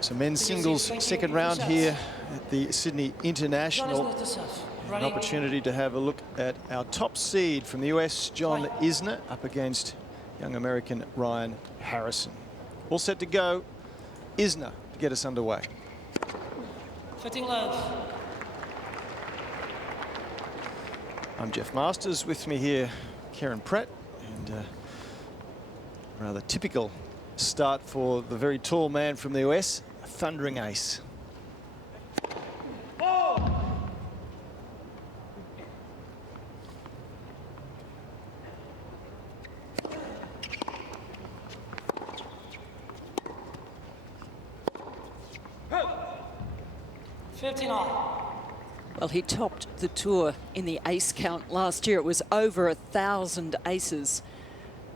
So men's singles second round here at the Sydney International. An opportunity to have a look at our top seed from the US, John Isner, up against young American Ryan Harrison. All set to go. Isner to get us underway. 15 love. I'm Jeff Masters. With me here, Karen Pratt, and rather typical start for the very tall man from the US, a thundering ace. Oh. Well, he topped the tour in the ace count last year. It was over 1,000 aces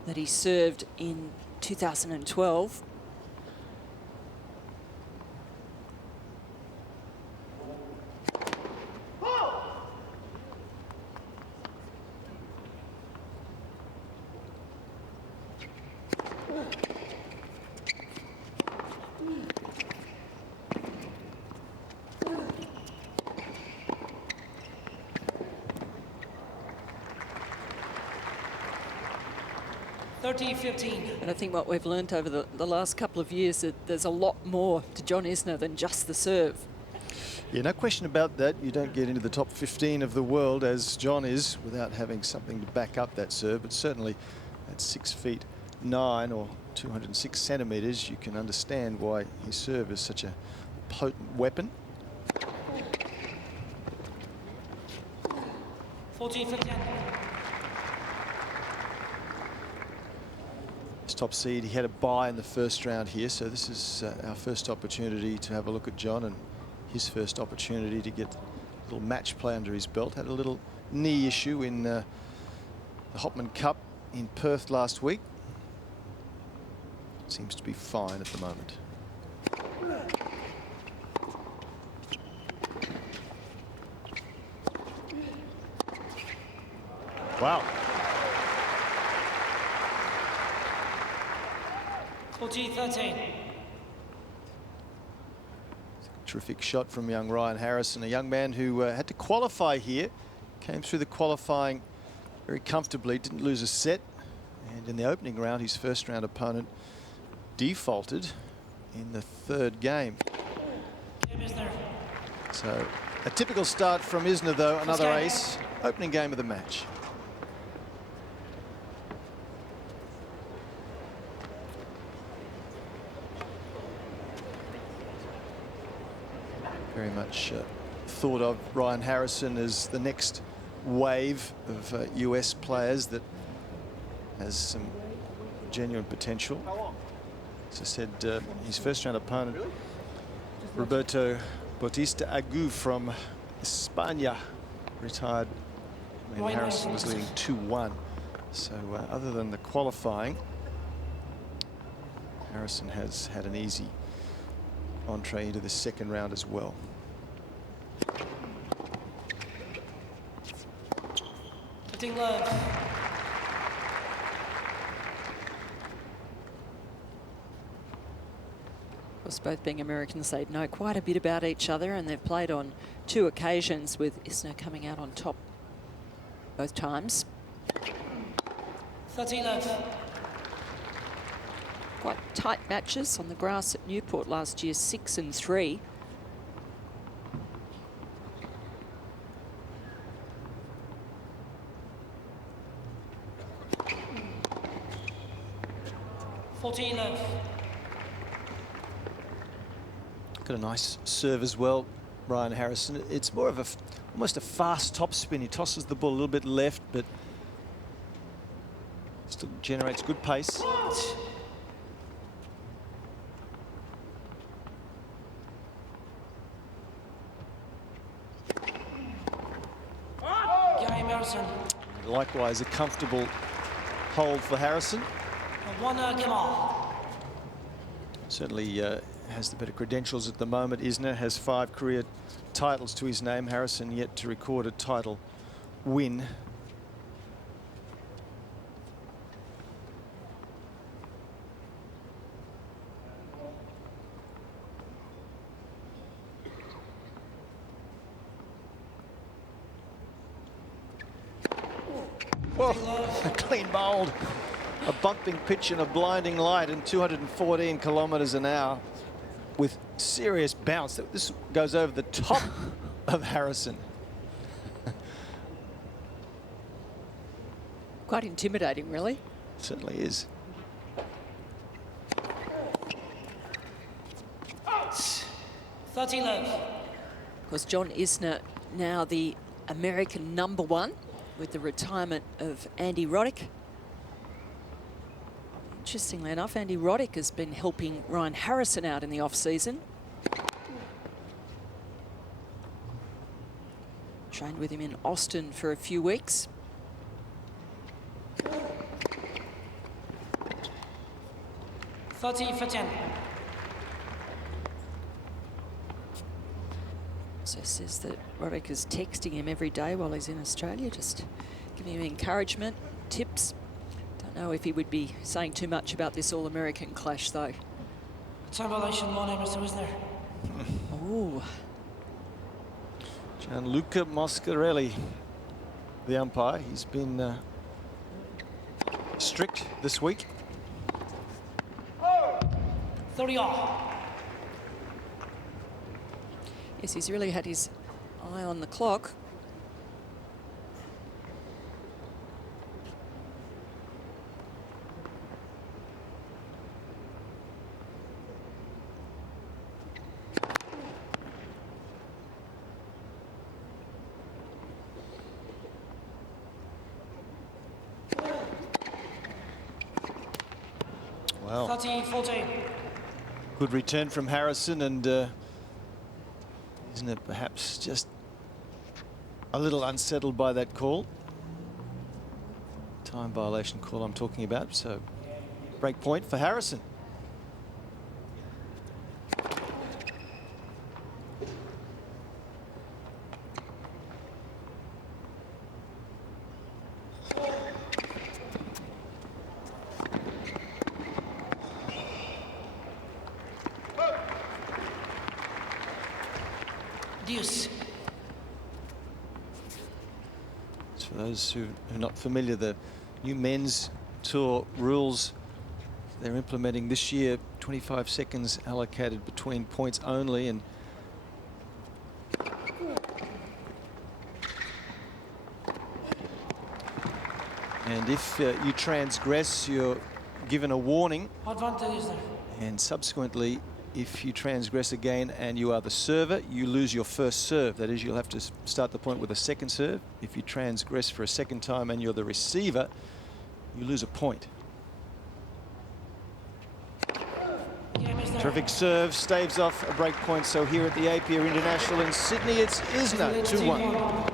that he served in 2012. And I think what we've learnt over the last couple of years, that there's a lot more to John Isner than just the serve. Yeah, no question about that. You don't get into the top 15 of the world, as John is, without having something to back up that serve. But certainly at 6'9" or 206 centimetres, you can understand why his serve is such a potent weapon. 14-15. Top seed, he had a bye in the first round here, so this is our first opportunity to have a look at John, and his first opportunity to get a little match play under his belt. Had a little knee issue in the Hopman Cup in Perth last week. Seems to be fine at the moment. Wow. 14-13. Terrific shot from young Ryan Harrison, a young man who had to qualify here. Came through the qualifying very comfortably, didn't lose a set. And in the opening round, his first round opponent defaulted in the third game. So a typical start from Isner, though, another ace. Opening game of the match. Very much thought of Ryan Harrison as the next wave of US players that has some genuine potential. As I said, his first round opponent, Roberto Bautista Agut from España, retired when Harrison was leading 2-1. So other than the qualifying, Harrison has had an easy entree into the second round as well. Love. Of course, both being Americans, they know quite a bit about each other, and they've played on 2 occasions, with Isner coming out on top both times. 13 love. Quite tight matches on the grass at Newport last year, 6 and 3. Got a nice serve as well, Ryan Harrison. It's more of almost a fast topspin. He tosses the ball a little bit left, but still generates good pace. Likewise, a comfortable hold for Harrison. Certainly has the better credentials at the moment. Isner has 5 career titles to his name. Harrison yet to record a title win. a clean bowled. A bumping pitch and a blinding light and 214 kilometres an hour with serious bounce. This goes over the top of Harrison. Quite intimidating, really. Certainly is. 30 love. Of course, John Isner now the American #1 with the retirement of Andy Roddick. Interestingly enough, Andy Roddick has been helping Ryan Harrison out in the off-season. Trained with him in Austin for a few weeks. For 10. So says that Roddick is texting him every day while he's in Australia, just giving him encouragement, tips. Don't know if he would be saying too much about this All-American clash, though. Time violation, 1 Mr. Isner. Oh, Gianluca Moscarelli, the umpire. He's been strict this week. 30 all. yes, he's really had his eye on the clock. Wow. 30-14. Good return from Harrison, and isn't it perhaps just a little unsettled by that call? Time violation call I'm talking about, so break point for Harrison. Deuce. For those who are not familiar, the new men's tour rules they're implementing this year, 25 seconds allocated between points only, and if you transgress, you're given a warning, Advantage is there. and subsequently if you transgress again and you are the server, you lose your first serve. That is, you'll have to start the point with a second serve. If you transgress for a second time and you're the receiver, you lose a point. Game is there. Terrific serve, staves off a break point. So here at the Apia International in Sydney, it's Isner, 2-1.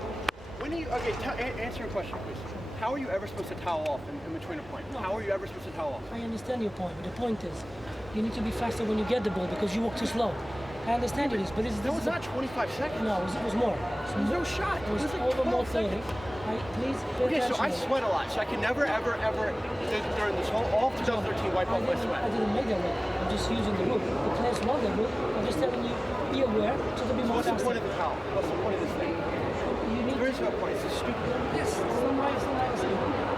When do you, okay, answer your question, please. How are you ever supposed to towel off in between a point? How are you ever supposed to towel off? I understand your point, but the point is, you need to be faster when you get the ball because you walk too slow. I understand it is, but this is... No, it's not 25 seconds. No, it was more. There's no shot. It was It was like over more 12 30. seconds. Please pay Okay, so I attention. sweat a lot, so I can never, ever, ever, during this whole, all of 2013, wipe off my I sweat. didn't make that rule. I'm just using the rule. The players want the rule. I'm just telling you, be aware to be more What's the faster. point of the towel? What's the point of this thing? You need There is no point. It's stupid. Yes, it's not my mistake.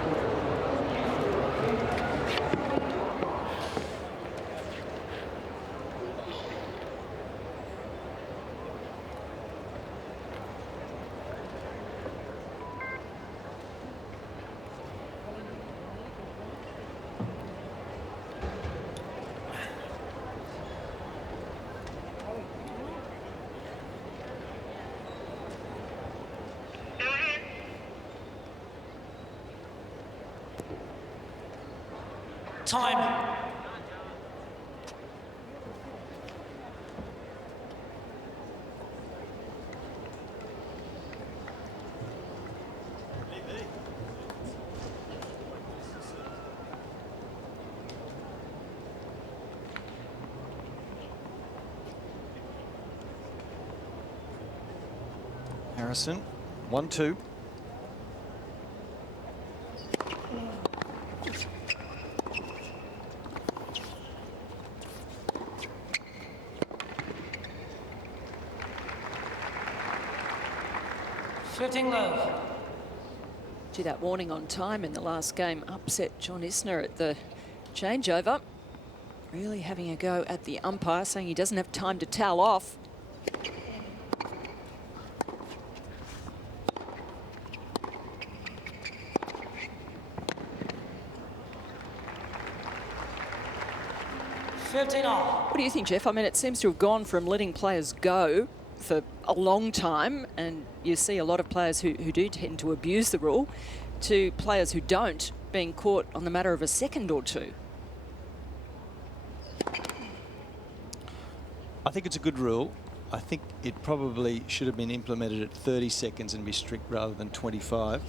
Time. Harrison, 1-2. Fitting love. See that warning on time in the last game upset John Isner at the changeover. Really having a go at the umpire, saying he doesn't have time to towel off. What do you think, Jeff? I mean, it seems to have gone from letting players go for a long time, and you see a lot of players who do tend to abuse the rule, to players who don't being caught on the matter of a second or two. I think it's a good rule. I think it probably should have been implemented at 30 seconds and be strict rather than 25.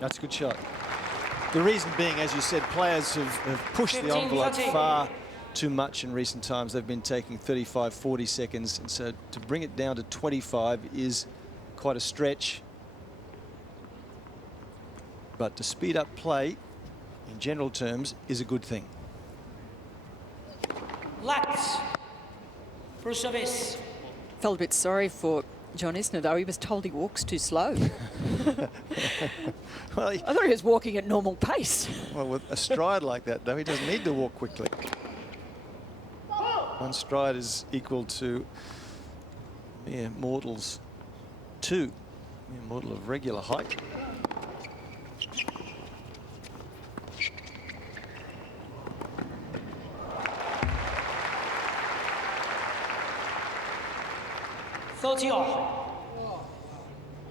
That's a good shot. The reason being, as you said, players have pushed the envelope far too much in recent times. They've been taking 35, 40 seconds. And so to bring it down to 25 is quite a stretch. But to speed up play, in general terms, is a good thing. Lacks for service. Felt a bit sorry for John Isner, though. He was told he walks too slow. Well, I thought he was walking at normal pace. Well, with a stride like that, though, he doesn't need to walk quickly. One stride is equal to mere mortals 2, mere mortal of regular height.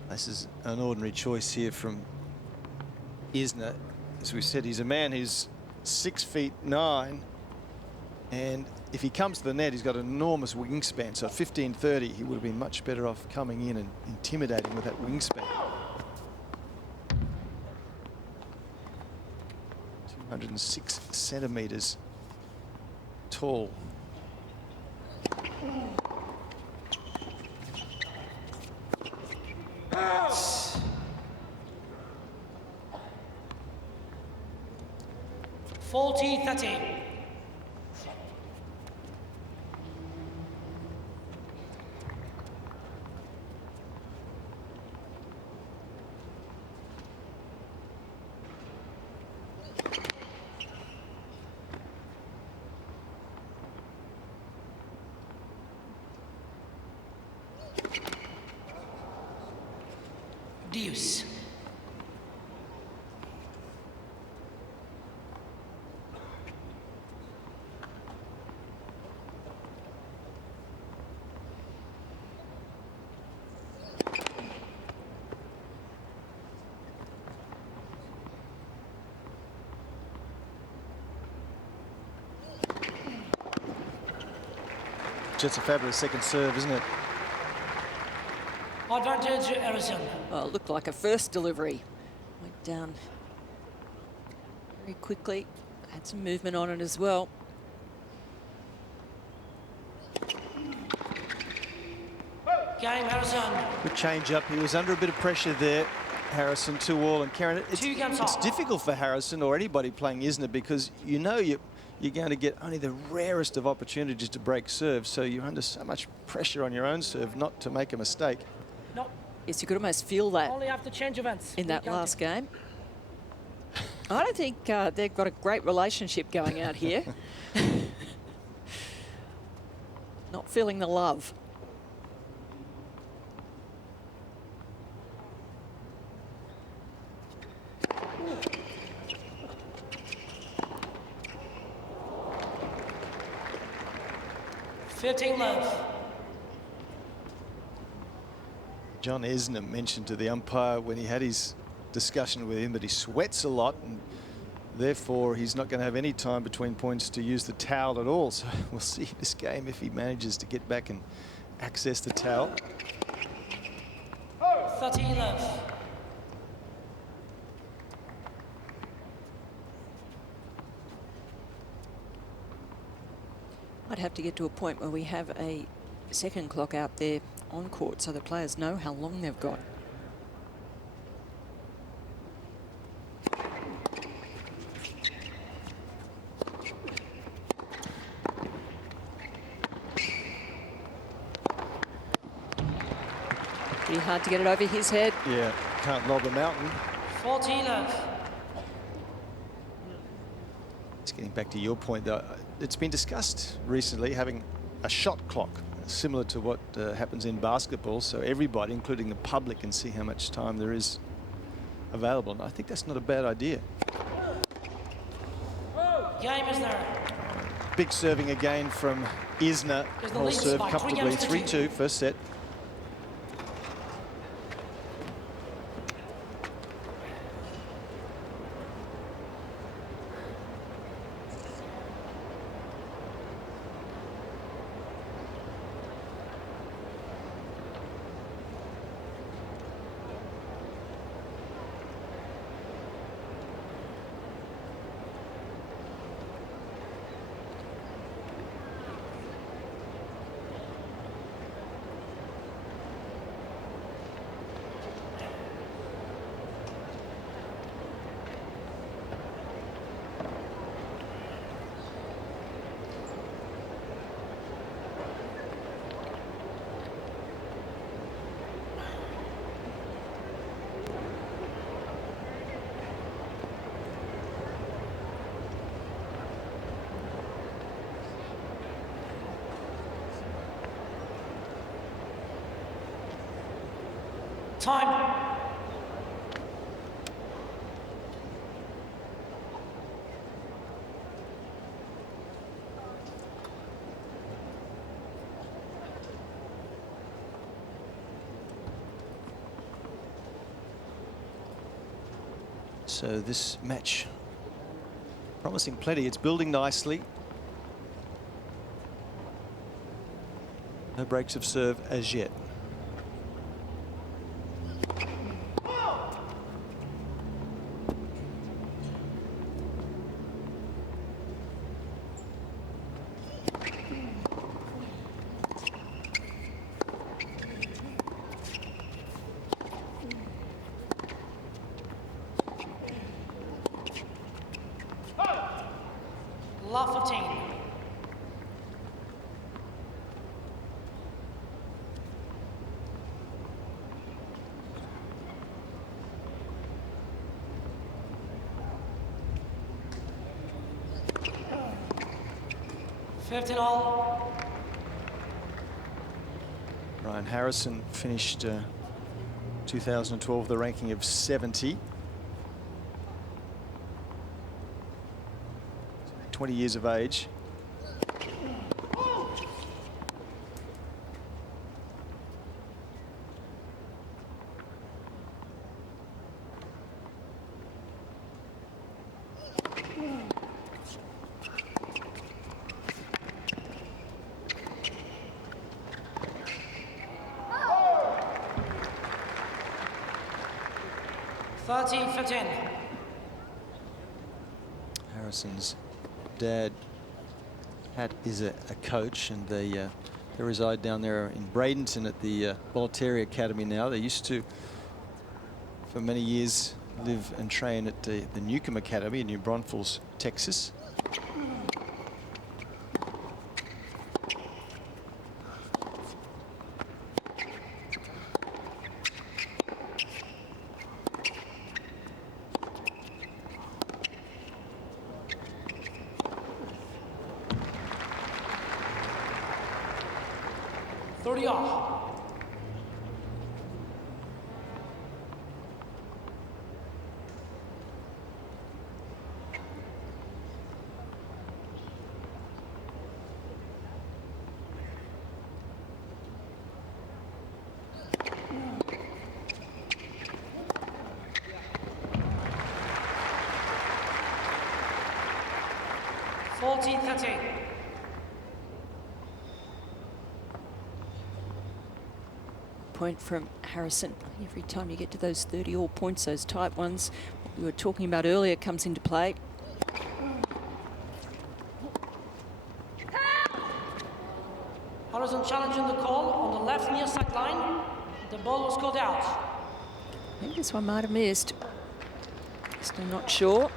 This is an ordinary choice here from Isner. As we said, he's a man who's 6'9", and if he comes to the net, he's got an enormous wingspan. So at 15.30, he would have been much better off coming in and intimidating with that wingspan. 206 centimetres tall. Deuce. Just a fabulous second serve, isn't it? Advantage Harrison. Well, it looked like a first delivery. Went down very quickly. Had some movement on it as well. Game Harrison. Good change up. He was under a bit of pressure there. Harrison 2-all, and Karen, it's difficult for Harrison or anybody playing Isner because you know you're going to get only the rarest of opportunities to break serve, so you're under so much pressure on your own serve not to make a mistake. No. Yes, you could almost feel that Only have to change events in that last game. I don't think they've got a great relationship going out here. Not feeling the love. John Isner mentioned to the umpire when he had his discussion with him that he sweats a lot and therefore he's not going to have any time between points to use the towel at all. So we'll see this game if he manages to get back and access the towel. 13 love. Might have to get to a point where we have a second clock out there on court so the players know how long they've got. Pretty hard to get it over his head. Yeah, can't lob a mountain. 40 love. Just getting back to your point, though, it's been discussed recently having a shot clock, similar to what happens in basketball, so everybody, including the public, can see how much time there is available. And I think that's not a bad idea. Game Isner. Big serving again from Isner. There's the Whole lead serve spike, 3 comfortably, games to 3-2 first set. Time. So this match promising plenty. It's building nicely. No breaks of serve as yet. Love 15. All. Ryan Harrison finished 2012 with a ranking of 70. 20 years of age. Harrison's dad, Pat, is a coach, and they reside down there in Bradenton at the Bollettieri Academy now. They used to, for many years, live and train at the Newcomb Academy in New Braunfels, Texas. Off. Point from Harrison. Every time you get to those 30-all points, those tight ones what we were talking about earlier comes into play. Harrison challenging the call on the left near sideline. The ball was called out. I think this one might have missed. Still not sure.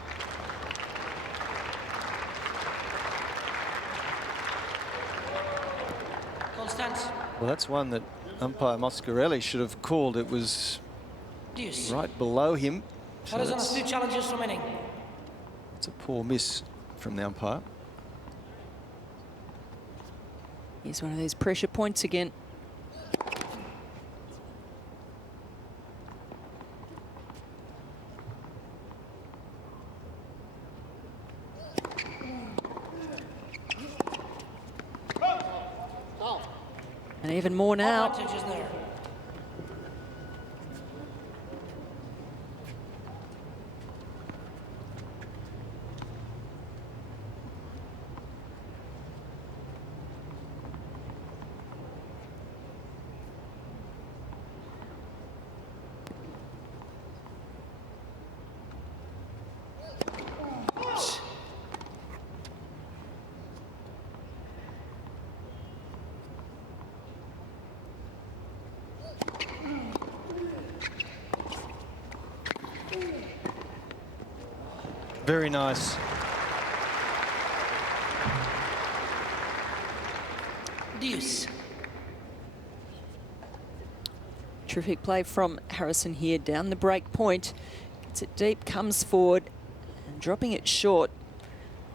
Constant. Well, that's one that umpire Moscarelli should have called. It was Deuce. right below him. So Harrison has 2 challenges remaining. it's a poor miss from the umpire. Here's one of these pressure points again. And even more now. Advantage is there. Very nice. Deuce. Terrific play from Harrison here down the break point. Gets it deep, comes forward and dropping it short.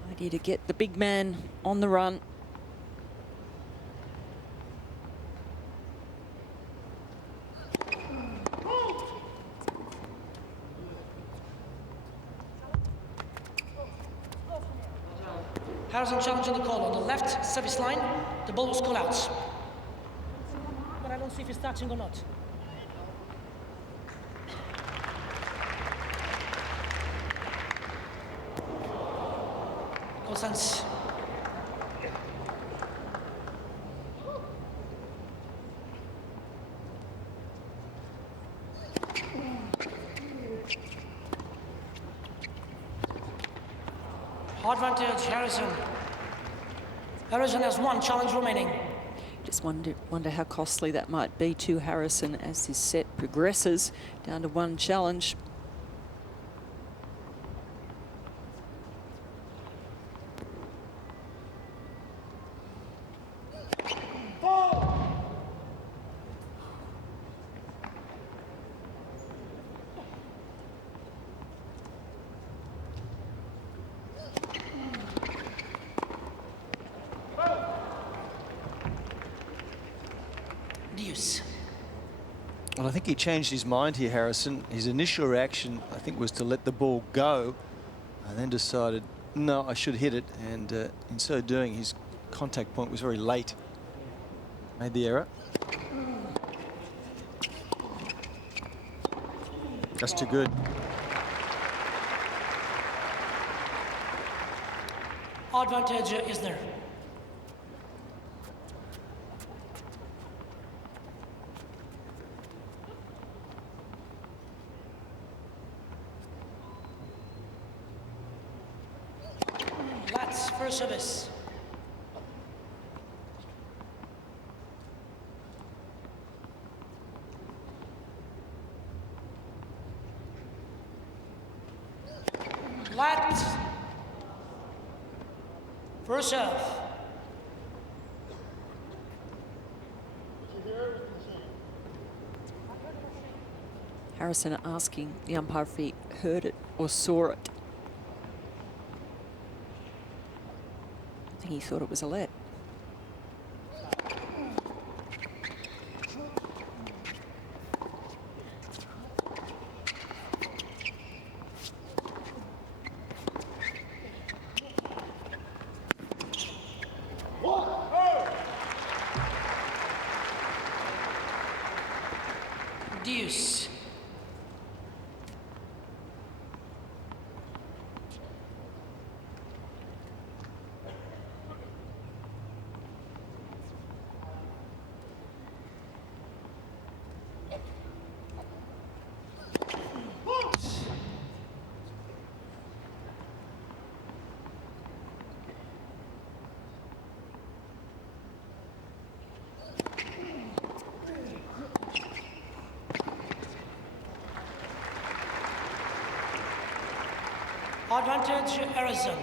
Idea to get the big man on the run. Harrison challenging the call on the left service line. The ball was called out. But I don't see if he's touching or not. Goal sense. Advantage, Harrison. Harrison has 1 challenge remaining. Just wonder how costly that might be to Harrison as this set progresses down to 1 challenge. Deuce. Well, I think he changed his mind here, Harrison. His initial reaction, I think, was to let the ball go, and then decided, no, I should hit it. And in so doing, his contact point was very late. Made the error. That's too good. Advantage, Isner. Lats first service. Lat. First serve. Harrison asking the umpire if he heard it or saw it. I think he thought it was a let. Deuce. Advantage, Harrison.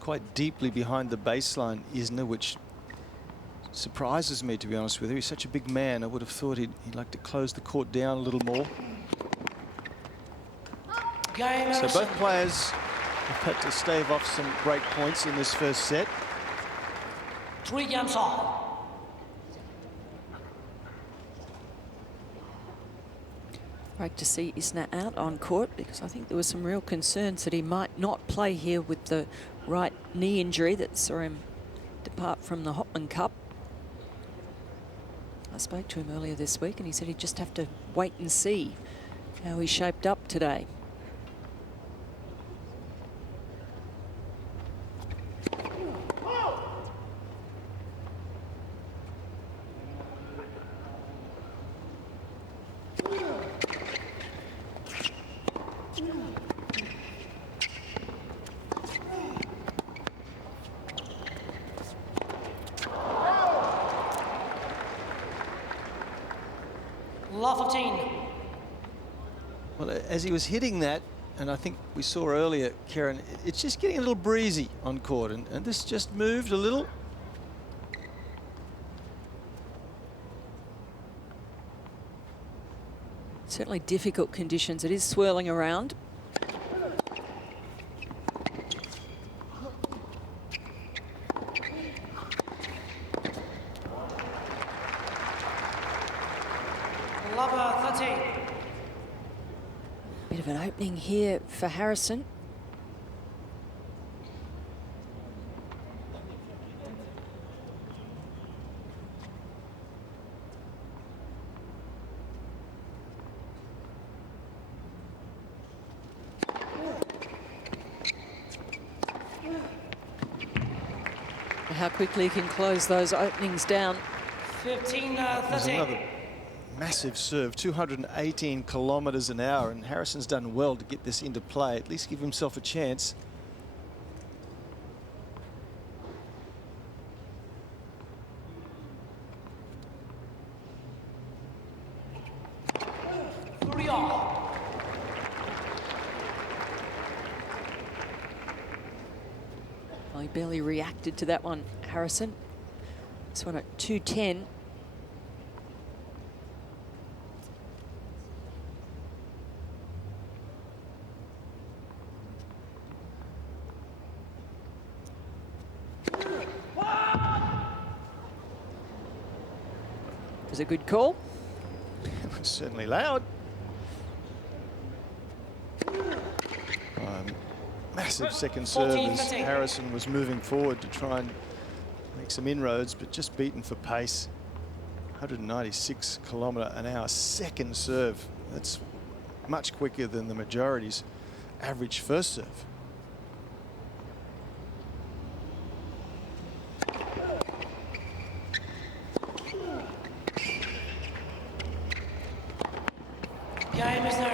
quite deeply behind the baseline, Isner, which surprises me, to be honest with you. He's such a big man. I would have thought he'd like to close the court down a little more. So both players have had to stave off some break points in this first set. 3 games on. Great to see Isner out on court, because I think there were some real concerns that he might not play here with the right knee injury that saw him depart from the Hopman Cup. I spoke to him earlier this week and he said he'd just have to wait and see how he shaped up today. Love 15. Well, as he was hitting that, and I think we saw earlier, Karen, it's just getting a little breezy on court, and this just moved a little. Certainly difficult conditions. It is swirling around. Lover 13. Bit of an opening here for Harrison. How quickly he can close those openings down. 15, There's 13. another massive serve, 218 kilometres an hour, and Harrison's done well to get this into play, at least give himself a chance. Well, he barely reacted to that one, Harrison. This one at 210. Was a good call. It was certainly loud. Massive second serve as Harrison was moving forward to try and make some inroads, but just beaten for pace. 196 kilometre an hour second serve. That's much quicker than the majority's average first serve.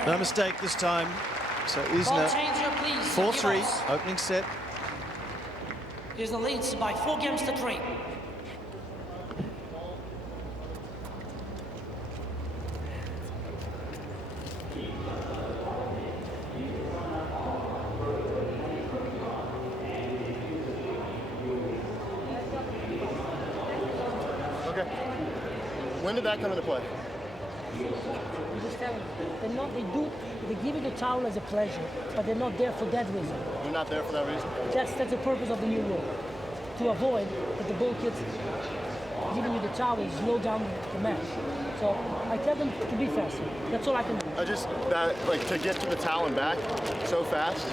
No mistake this time. So Isner, 4-3, opening set. Isner leads by 4 games to 3. Okay. When did that come into play? They give you the towel as a pleasure, but they're not there for that reason. They're not there for that reason? That's the purpose of the new rule. To avoid that the ball kids giving you the towel and slow down the match. So I tell them to be faster. That's all I can do. To get to the towel and back so fast?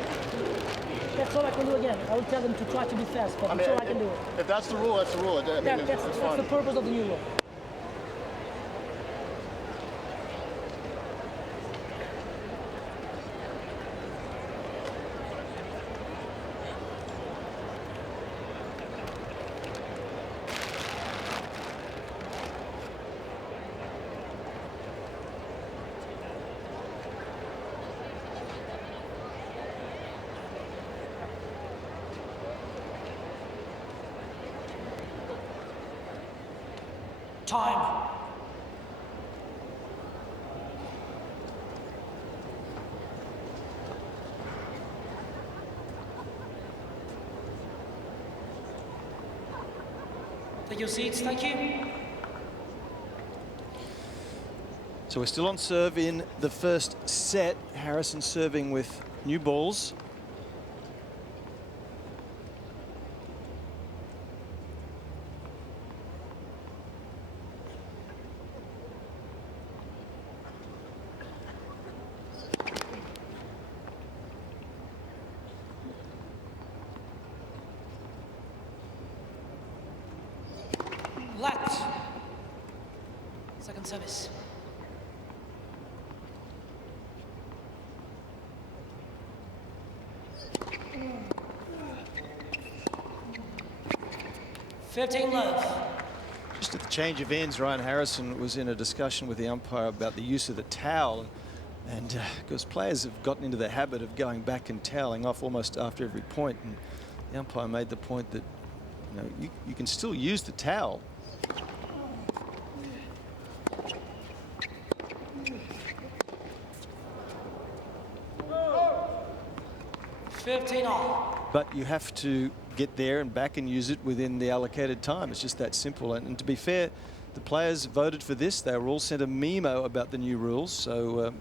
That's all I can do again. I will tell them to try to be fast, but that's all I can do. If that's the rule, that's the rule. That's the purpose of the new rule. Time. Take your seats, thank you. So we're still on serve in the first set. Harrison serving with new balls. Lat. Second service. Love. Just at the change of ends, Ryan Harrison was in a discussion with the umpire about the use of the towel. And because players have gotten into the habit of going back and toweling off almost after every point. And the umpire made the point that, you know, you can still use the towel. But you have to get there and back and use it within the allocated time. It's just that simple. And to be fair, the players voted for this. They were all sent a memo about the new rules, so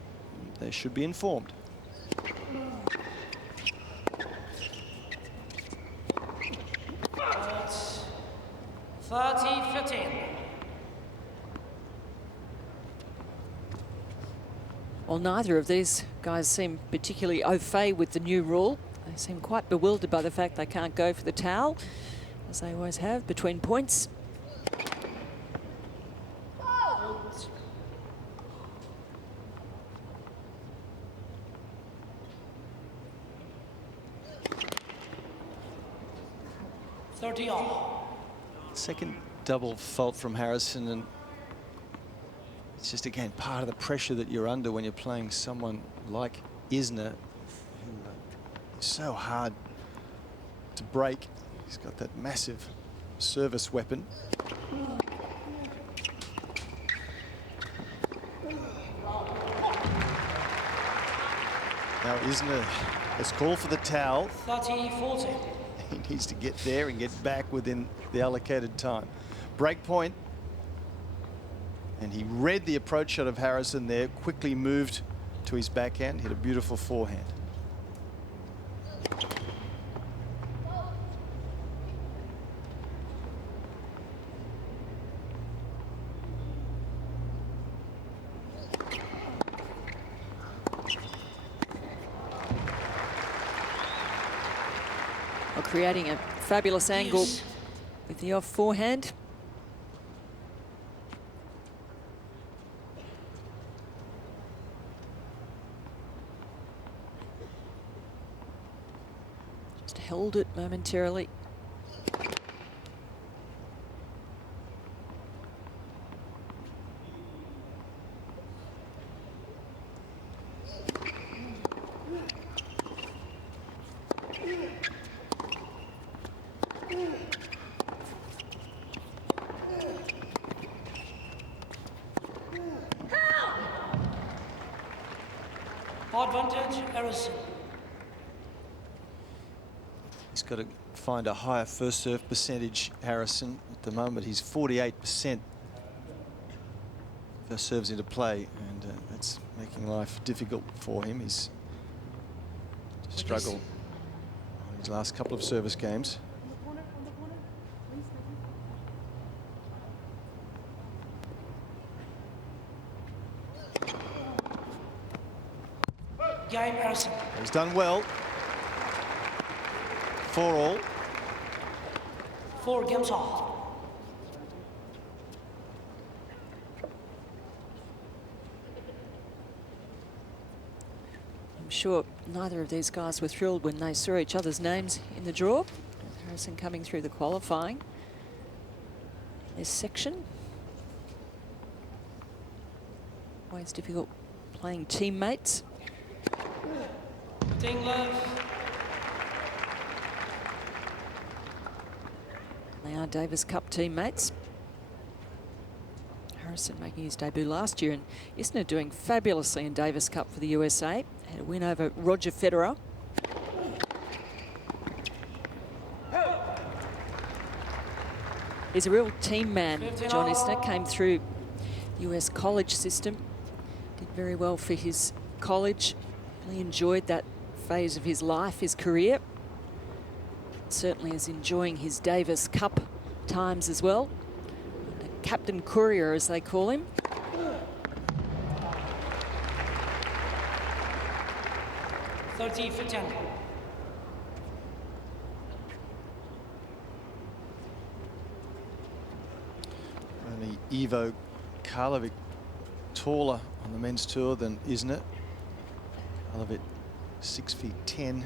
they should be informed. That's 30-15. Well, neither of these guys seem particularly au fait with the new rule. They seem quite bewildered by the fact they can't go for the towel, as they always have, between points. Second double fault from Harrison, and it's just again part of the pressure that you're under when you're playing someone like Isner, who is so hard to break. He's got that massive service weapon. Now Isner has called for the towel. 30-40. He needs to get there and get back within the allocated time. Break point. And he read the approach shot of Harrison there, quickly moved to his backhand, hit a beautiful forehand. Creating a fabulous angle with the off forehand. Just held it momentarily. Advantage, Harrison. He's got to find a higher first serve percentage, Harrison. At the moment, he's 48% first serves into play, and that's making life difficult for him. He's struggled on his last couple of service games. Game, Harrison. He's done well. 4-all. 4 games all. I'm sure neither of these guys were thrilled when they saw each other's names in the draw. Harrison coming through the qualifying. This section. Always difficult playing teammates. Love. They are Davis Cup teammates. Harrison making his debut last year, and Isner doing fabulously in Davis Cup for the USA. Had a win over Roger Federer. He's a real team man, John Isner. Came through the US college system. Did very well for his college. Really enjoyed that phase of his life, his career. Certainly is enjoying his Davis Cup times as well. And Captain Courier, as they call him. For 10. Only Ivo Karlovic taller on the men's tour than Isner. Karlovic 6'10".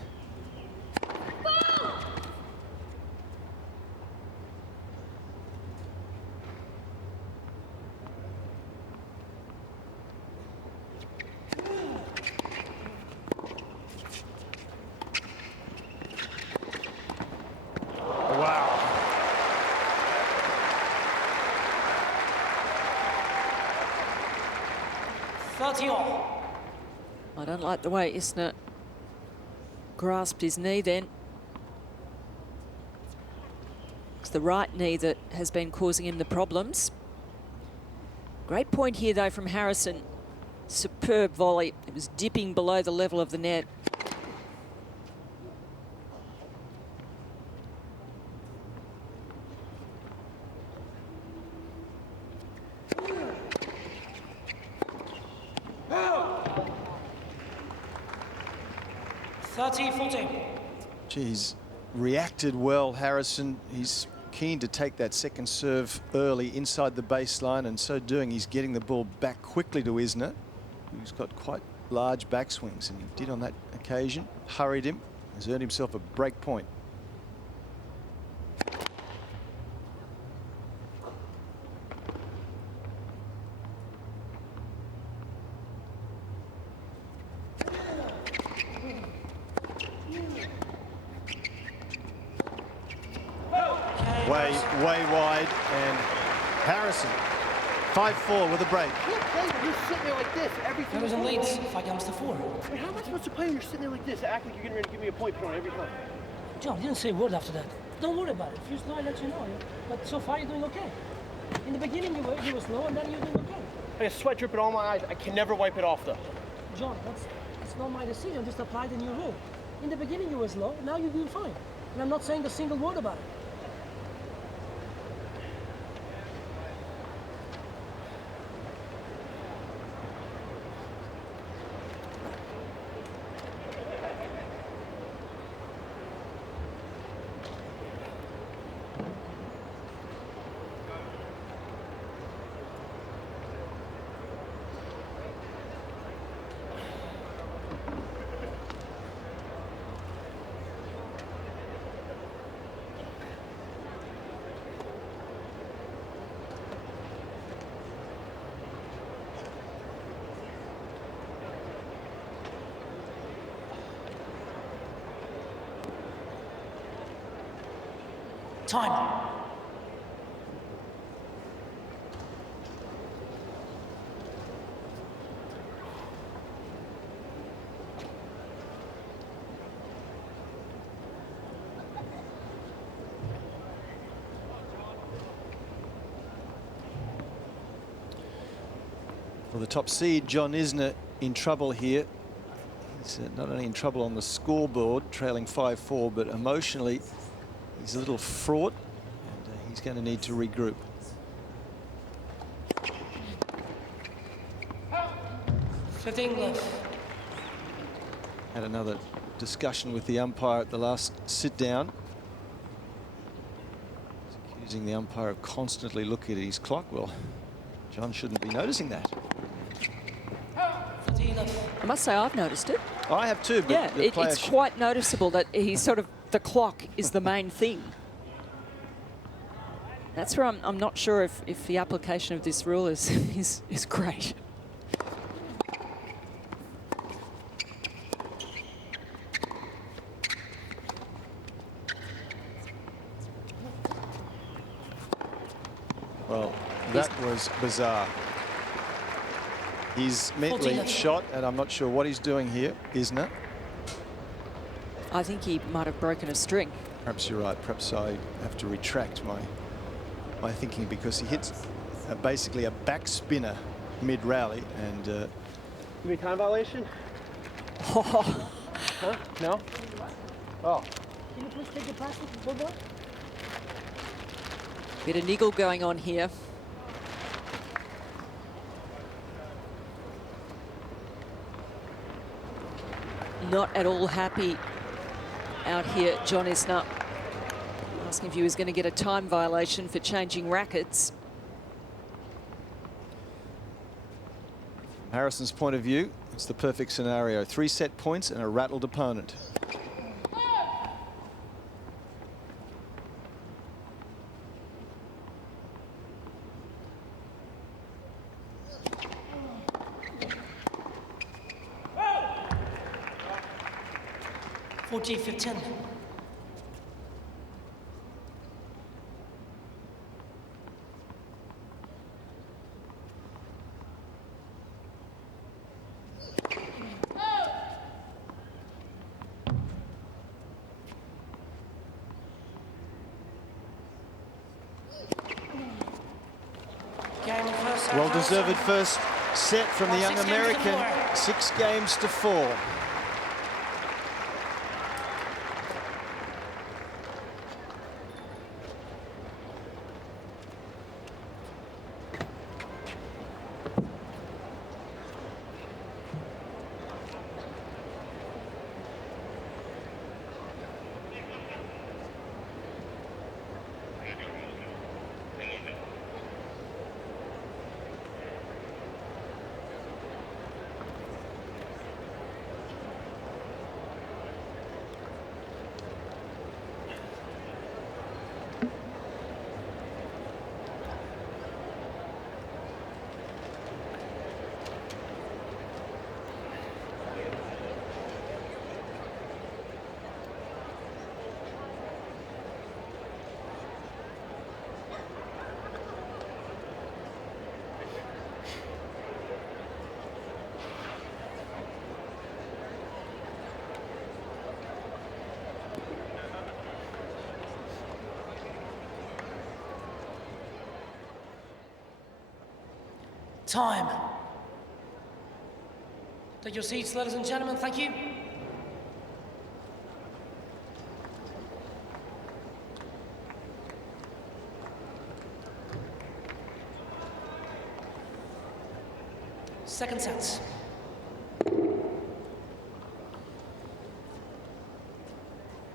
Wow. I don't like the way Isner grasped his knee then. It's the right knee that has been causing him the problems. Great point here though from Harrison. Superb volley. It was dipping below the level of the net. He's reacted well, Harrison. He's keen to take that second serve early inside the baseline, and so doing, he's getting the ball back quickly to Isner, who's got quite large backswings, and he did on that occasion. Hurried him, has earned himself a break point. Way wide, and Harrison 5-4 with a break. You're sitting there like this every That was a lead, 5 games to 4. I mean, how am I supposed to play when you're sitting there like this, act like you're getting ready to give me a point on every time? John, you didn't say a word after that. Don't worry about it. If you're slow, I'll let you know. But so far, you're doing okay. In the beginning, you were slow, and then you're doing okay. I got sweat dripping on my eyes. I can never wipe it off, though. John, that's not my decision. Just apply the new rule. In the beginning, you were slow. Now you're doing fine. And I'm not saying a single word about it. Time. For the top seed, John Isner in trouble here. He's not only in trouble on the scoreboard, trailing 5-4, but emotionally, he's a little fraught, and he's going to need to regroup. Had another discussion with the umpire at the last sit-down. He's accusing the umpire of constantly looking at his clock. Well, John shouldn't be noticing that. I must say I've noticed it. I have too, but yeah, the player it's quite noticeable that he's sort of, the clock is the main thing. That's where I'm not sure if the application of this rule is great. Well, that was bizarre. He's mentally shot, and I'm not sure what he's doing here, Isner. I think he might have broken a string. Perhaps you're right. Perhaps I have to retract my my thinking, because he hits basically a back spinner mid-rally, and Give me a time violation? Huh? No? Oh. Can you please take the pass, Bobo? Bit of niggle going on here. Not at all happy out here, John Isner. Asking if he was going to get a time violation for changing rackets. From Harrison's point of view, it's the perfect scenario. 3 set points and a rattled opponent. $14-15. Well-deserved first set from the young American. 6 games to 4. Time. Take your seats, ladies and gentlemen. Thank you. Second set.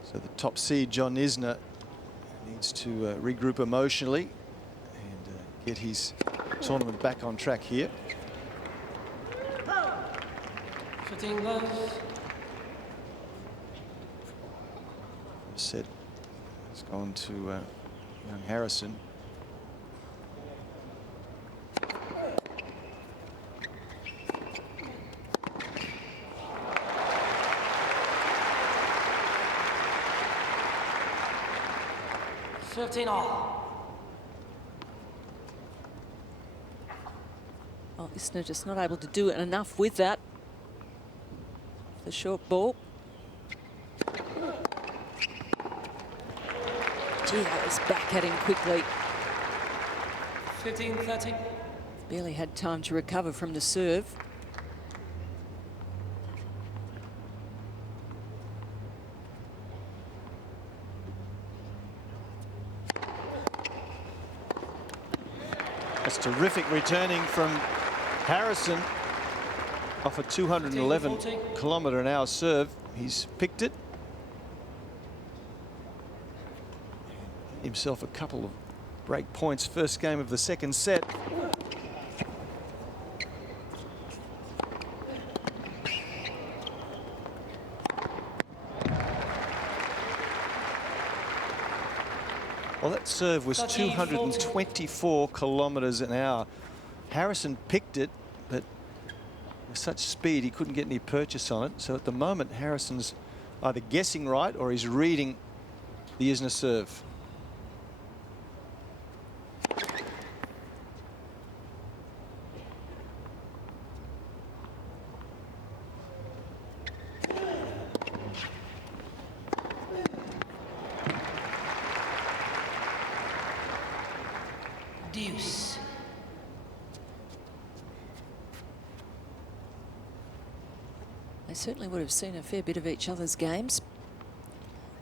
So the top seed, John Isner, needs to regroup emotionally and get his tournament back on track here. 15 love. First set has gone to young Harrison. Oh, Isner just not able to do it enough with that. The short ball. Gee, that was back at him quickly. 15-13. Barely had time to recover from the serve. That's terrific returning from Harrison off a 211 kilometre an hour serve. He's picked it. Himself a couple of break points. First game of the second set. Well, that serve was 224 kilometres an hour. Harrison picked it, but with such speed he couldn't get any purchase on it. So at the moment, Harrison's either guessing right or he's reading the Isner serve. deuce. They certainly would have seen a fair bit of each other's games.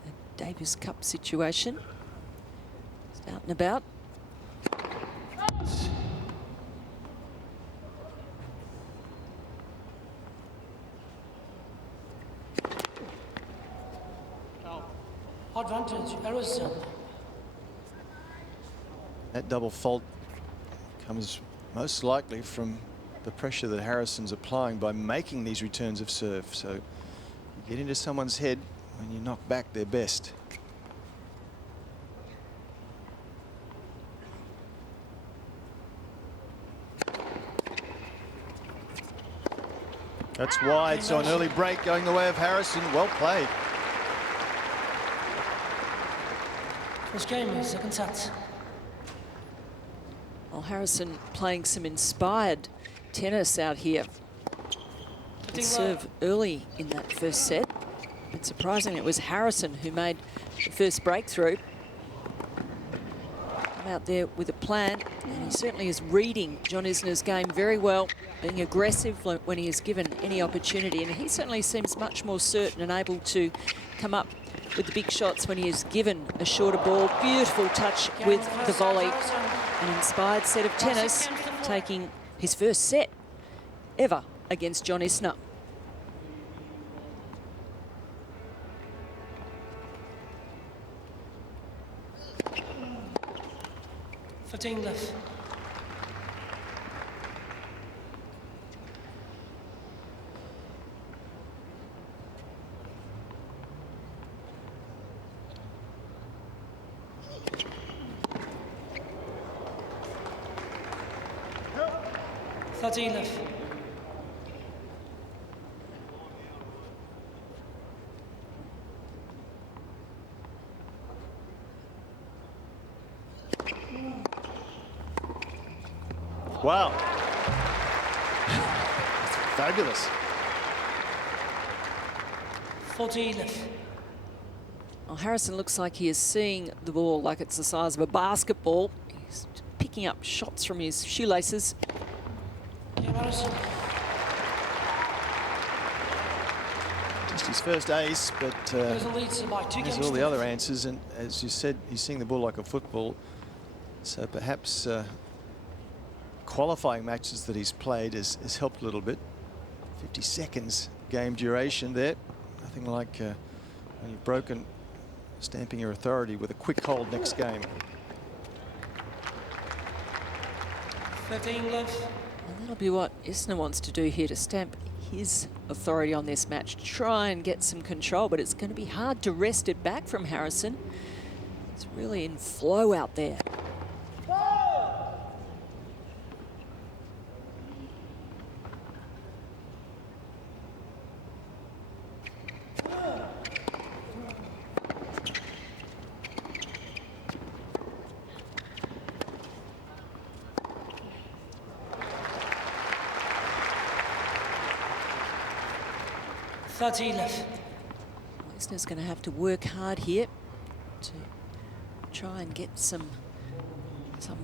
The Davis Cup situation. It's out and about. Advantage, Harrison. That double fault comes most likely from the pressure that Harrison's applying by making these returns of serve. So you get into someone's head when you knock back their best. That's wide, so an early break going the way of Harrison. Well played. First game, second set. Well, Harrison playing some inspired tennis out here. Good serve early in that first set. But surprisingly, it was Harrison who made the first breakthrough. Out there with a plan, and he certainly is reading John Isner's game very well, being aggressive when he is given any opportunity, and he certainly seems much more certain and able to come up with the big shots when he is given a shorter ball. Beautiful touch with the volley. An inspired set of tennis, taking his first set ever against John Isner. Left. Left. Wow. Fabulous. 40 left. Well, Harrison looks like he is seeing the ball like it's the size of a basketball. He's picking up shots from his shoelaces. Just his first ace, but has all the other answers. And as you said, he's seeing the ball like a football. So perhaps qualifying matches that he's played has helped a little bit. 50 seconds game duration there. Nothing like when you've broken stamping your authority with a quick hold next game. 13 left. And that'll be what Isner wants to do here, to stamp his authority on this match, to try and get some control, but it's going to be hard to wrest it back from Harrison. It's really in flow out there. Left. Isner's going to have to work hard here to try and get some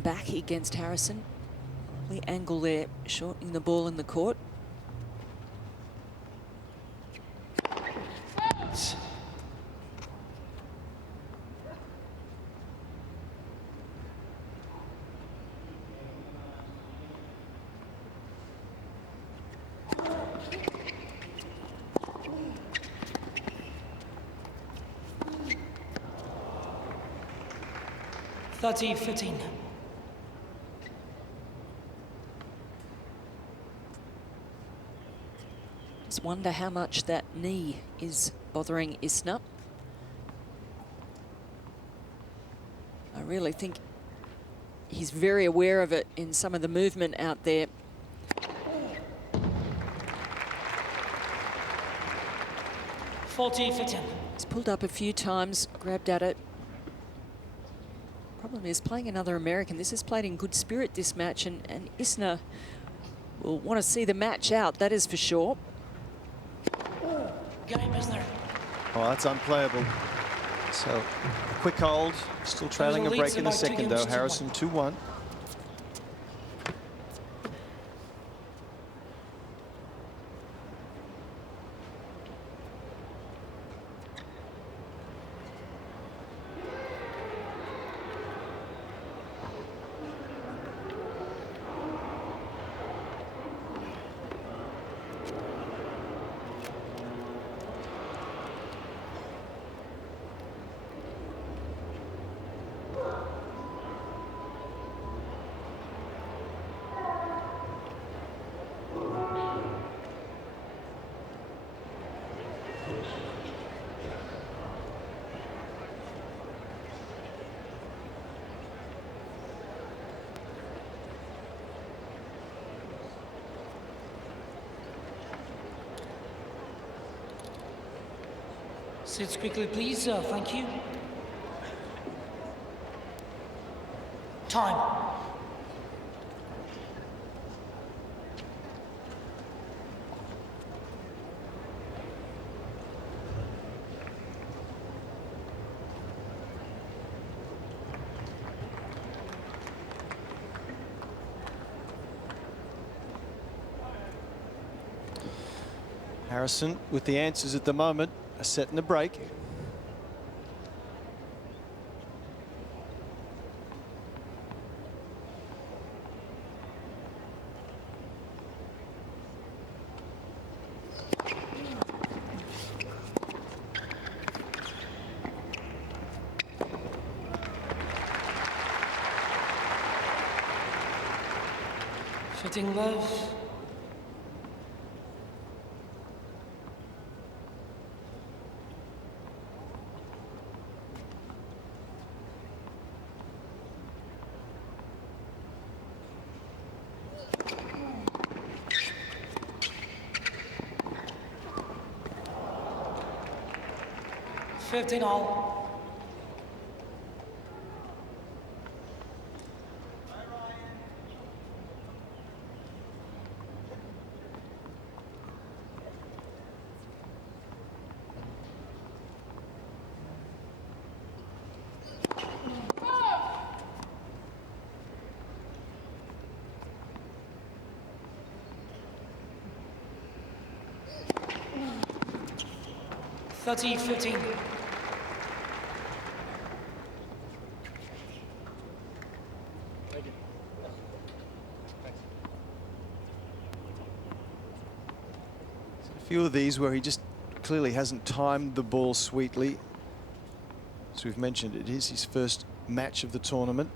back against Harrison. Lovely angle there, shortening the ball in the court. $30-15. Just wonder how much that knee is bothering Isner. I really think he's very aware of it in some of the movement out there. $40-15. He's pulled up a few times, grabbed at it. Problem is playing another American. This is played in good spirit, this match, and Isner will want to see the match out, that is for sure. Game Isner. Oh, that's unplayable. So quick hold, still trailing a break in the second though. Harrison 2-1. Sit quickly, please. Thank you. Time. Harrison with the answers at the moment, a set and a break. Fitting love. Fifteen all. Thirty, 15. A few of these where he just clearly hasn't timed the ball sweetly. As we've mentioned, it is his first match of the tournament,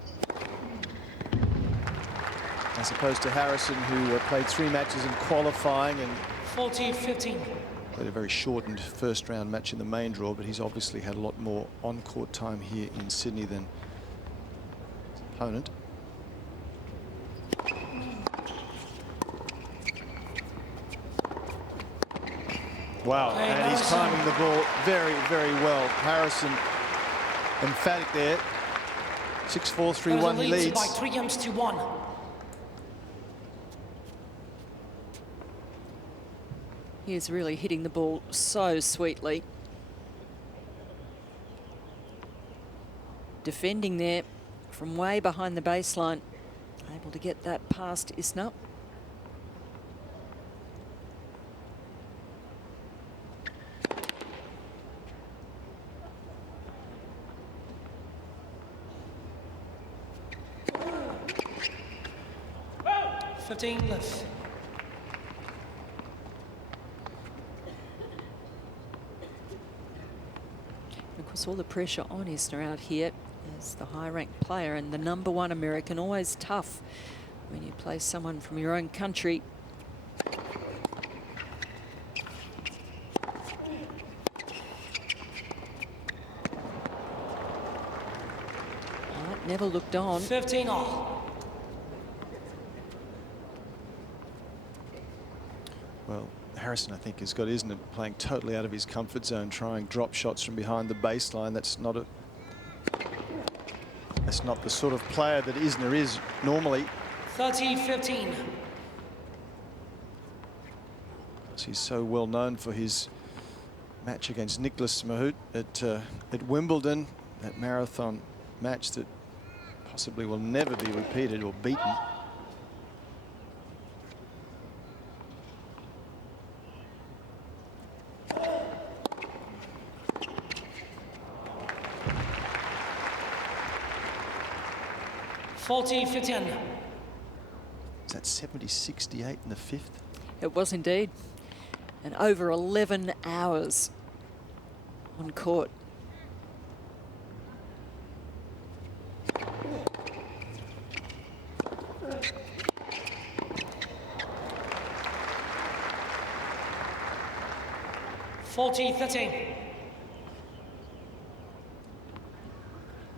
as opposed to Harrison, who played 3 matches in qualifying and 40, 15. played a very shortened first round match in the main draw, but he's obviously had a lot more on-court time here in Sydney than his opponent. Wow, and he's timing the ball very, very well. Harrison emphatic there. 6-4, 3-1, he leads. By 3 games to 1. He is really hitting the ball so sweetly. Defending there from way behind the baseline. Able to get that past Isner. Left. Of course, all the pressure on Isner out here as the high-ranked player and the #1 American. Always tough when you play someone from your own country. Never looked on. 15 all. Well, Harrison, I think, has got Isner playing totally out of his comfort zone, trying drop shots from behind the baseline. That's not the sort of player that Isner is normally. 30, 15. He's so well known for his match against Nicholas Mahut at Wimbledon, that marathon match that possibly will never be repeated or beaten. Is that 70-68 in the 5th? It was indeed. And over 11 hours on court.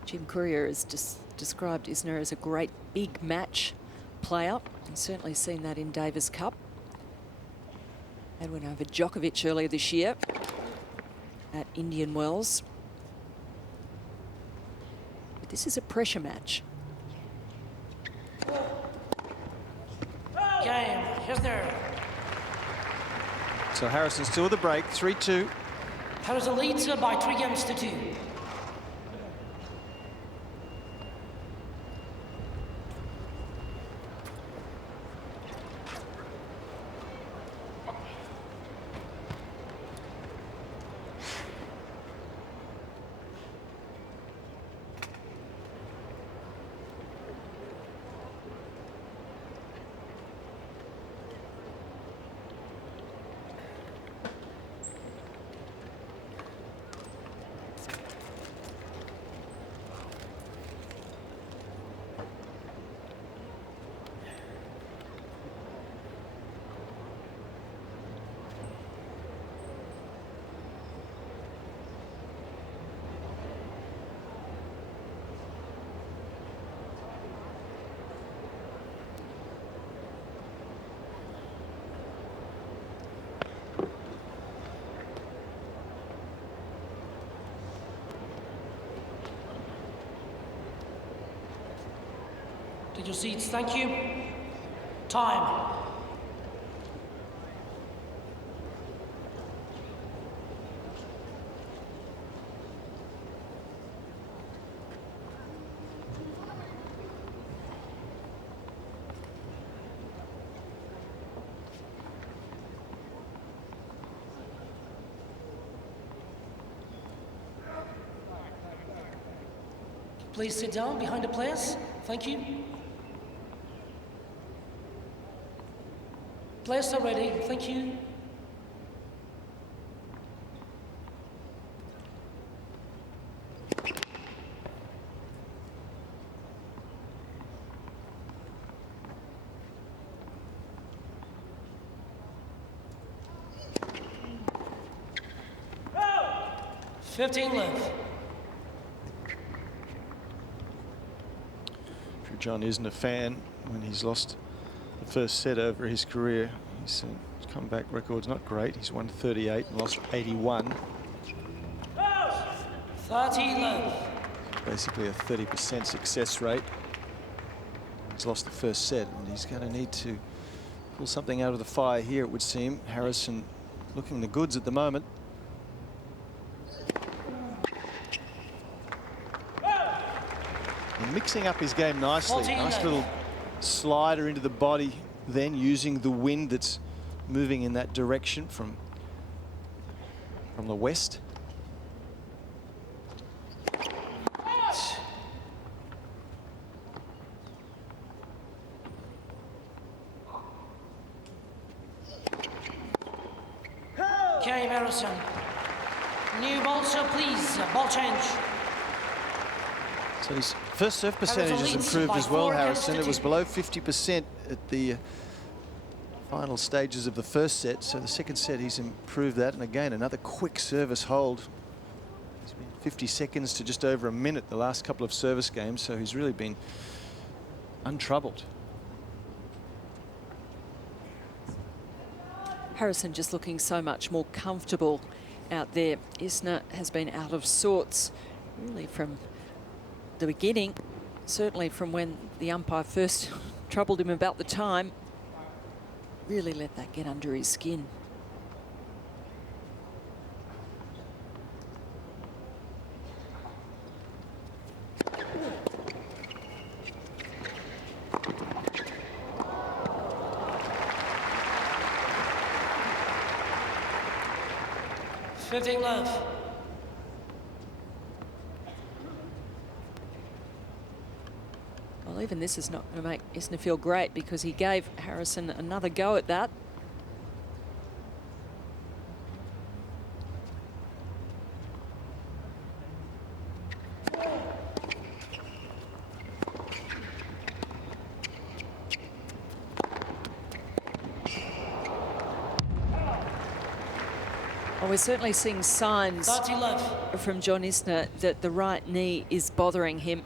Jim Courier has described Isner as a great big match player. I've certainly seen that in Davis Cup. They went over Djokovic earlier this year. at Indian Wells. But this is a pressure match. Game, Isner. So Harrison still with the break, 3-2. Harrison leads by 3 games to 2. Take your seats, thank you. Time. Please sit down behind the players. Thank you. Players are ready. Thank you. Oh! 15 left. If you're John Isner fan, when he's lost the first set over his career, his comeback record's not great. He's won 38 and lost 81. 30 left. Basically a 30% success rate. He's lost the first set, and he's going to need to pull something out of the fire here, it would seem. Harrison looking the goods at the moment. And mixing up his game nicely. Nice little slider into the body, then using the wind that's moving in that direction from the west. Okay, Harrison. New ball, sir, please. Ball change. So his first serve percentage has improved as well, Harrison. It was below 50% at the final stages of the first set. So the second set, he's improved that. And again, another quick service hold. It's been 50 seconds to just over a minute the last couple of service games. So he's really been untroubled. Harrison just looking so much more comfortable out there. Isner has been out of sorts really from the beginning, certainly from when the umpire first troubled him about the time. Really let that get under his skin. Fifteen left. Well, even this is not going to make Isner feel great, because he gave Harrison another go at that. Well, we're certainly seeing signs 30 left. from John Isner that the right knee is bothering him.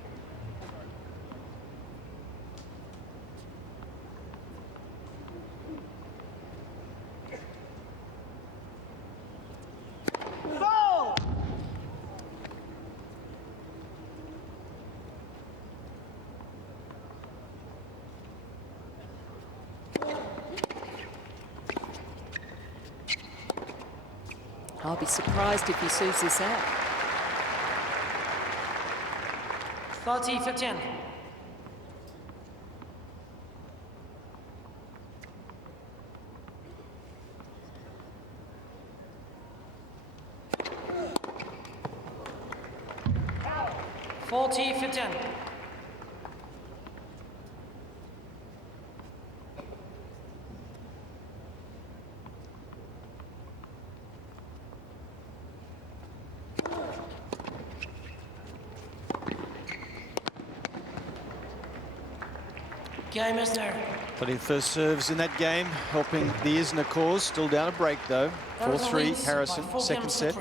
I'll be surprised if he sues this out. 30-15. Game Isner. Plenty of first serves in that game, helping the Isner cause. Still down a break though. 4-3 Harrison, second set.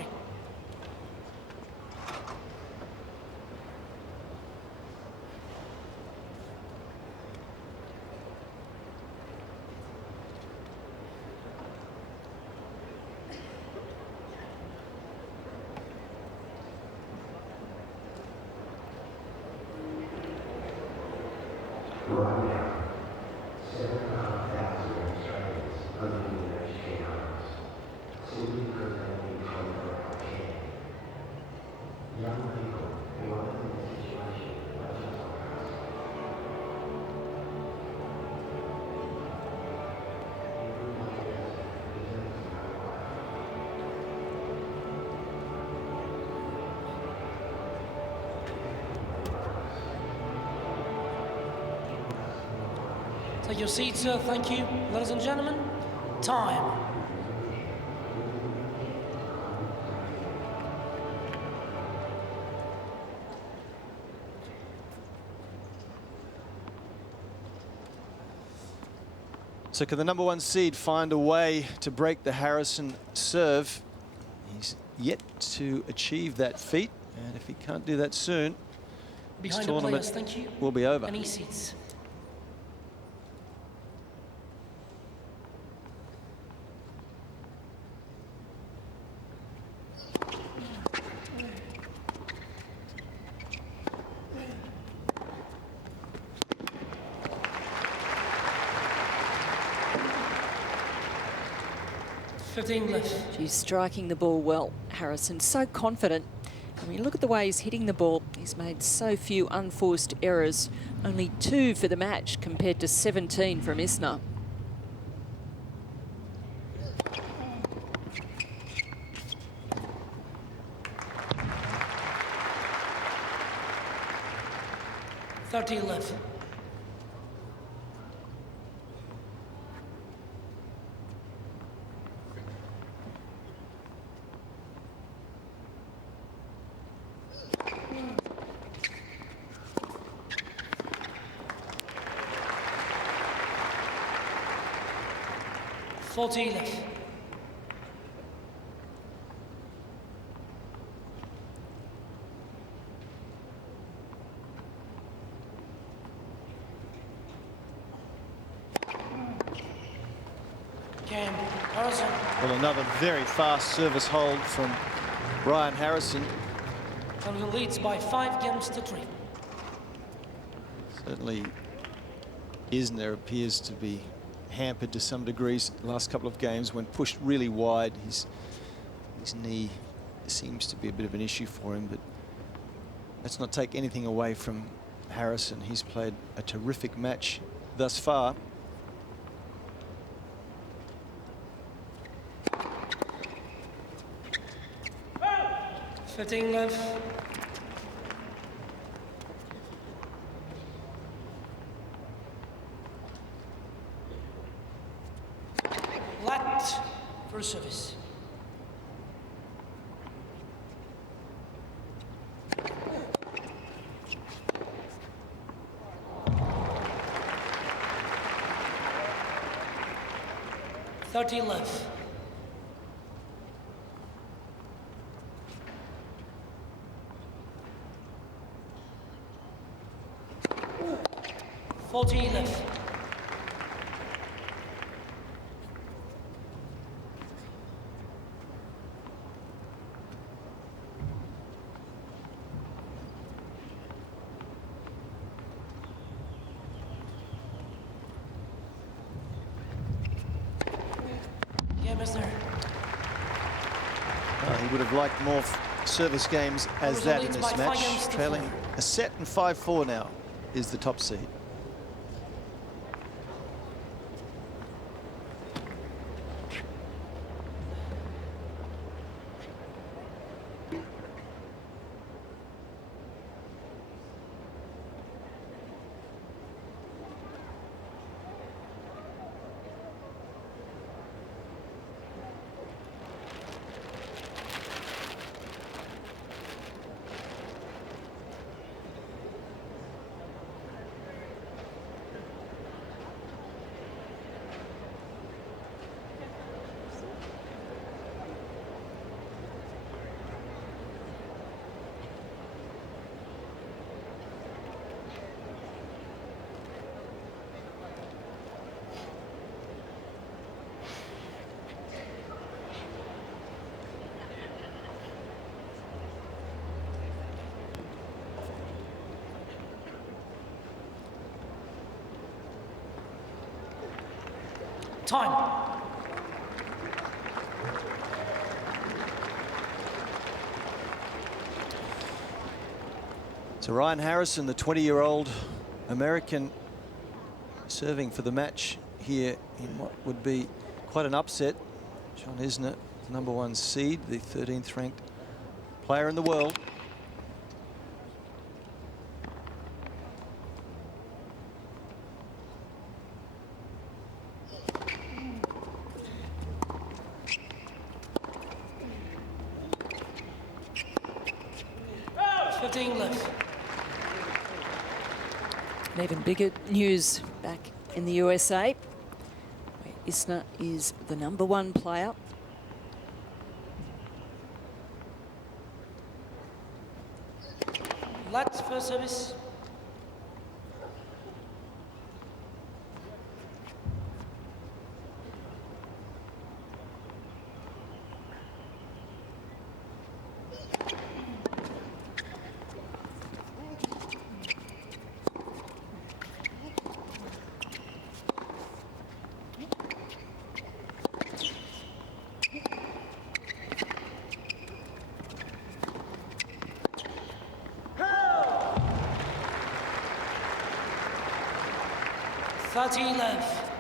Take your seats, sir. Thank you. Ladies and gentlemen, time. So can the number 1 seed find a way to break the Harrison serve? He's yet to achieve that feat, and if he can't do that soon, this Behind the tournament players, thank you. will be over. Any seats? She's striking the ball well. Harrison, so confident. I mean, look at the way he's hitting the ball. He's made so few unforced errors. Only 2 for the match compared to 17 from Isner. left. left. Well, another very fast service hold from Ryan Harrison. And leads by 5 games to 3. Certainly, Isner appears to be hampered to some degrees the last couple of games when pushed really wide. His knee seems to be a bit of an issue for him, but let's not take anything away from Harrison. He's played a terrific match thus far. Left. Flat for service. Left. 40 left. he would have liked more service games as that in this match. Trailing a set and 5-4 now is the top seed. Time. So Ryan Harrison, the 20-year-old American, serving for the match here in what would be quite an upset. John Isner, the #1 seed, the 13th ranked player in the world. And even bigger news back in the USA, where Isner is the #1 player. Light first service. Left.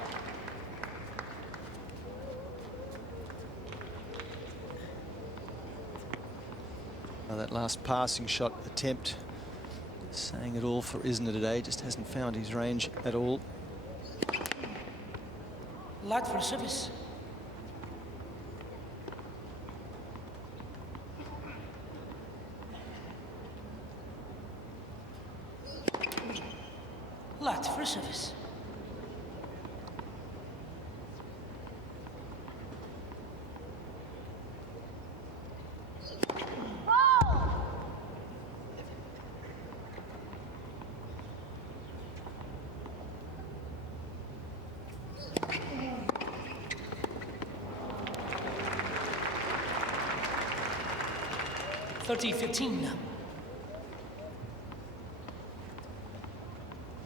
Now that last passing shot attempt saying it all for Isner today. Just hasn't found his range at all. Light for service. Light for service.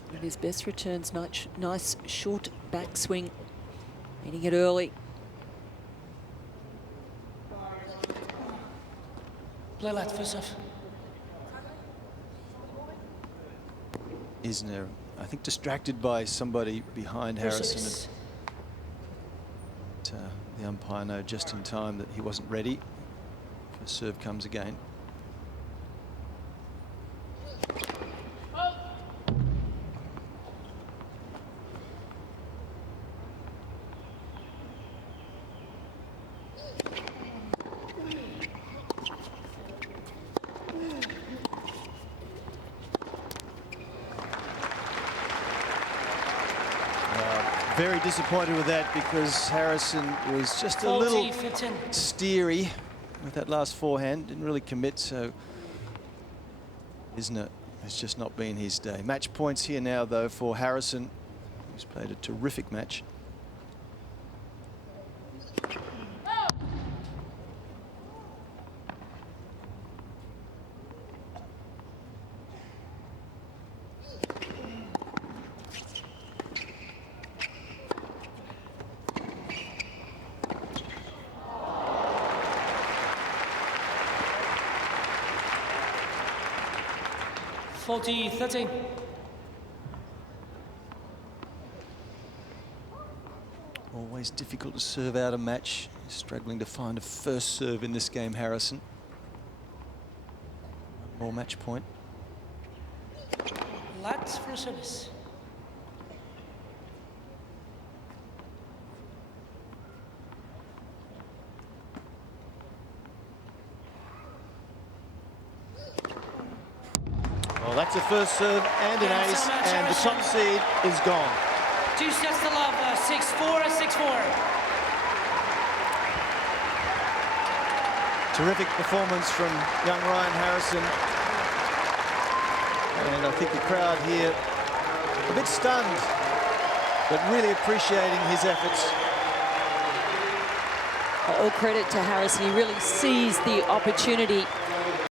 One of his best returns, nice short backswing, hitting it early. Play light first off. Isner, I think, distracted by somebody behind Harrison. The umpire know just in time that he wasn't ready. The serve comes again. Very disappointed with that because Harrison was just a little steery with that last forehand. Didn't really commit, so Isner has just not been his day. Match points here now, though, for Harrison, who's played a terrific match. 40-30. Always difficult to serve out a match. Struggling to find a first serve in this game, Harrison. One more match point. Lat for service. Well, that's a first serve and an ace, and the top seed is gone. 2 sets to love, 6-4, 6-4. Terrific performance from young Ryan Harrison. And I think the crowd here a bit stunned, but really appreciating his efforts. All credit to Harrison. He really seized the opportunity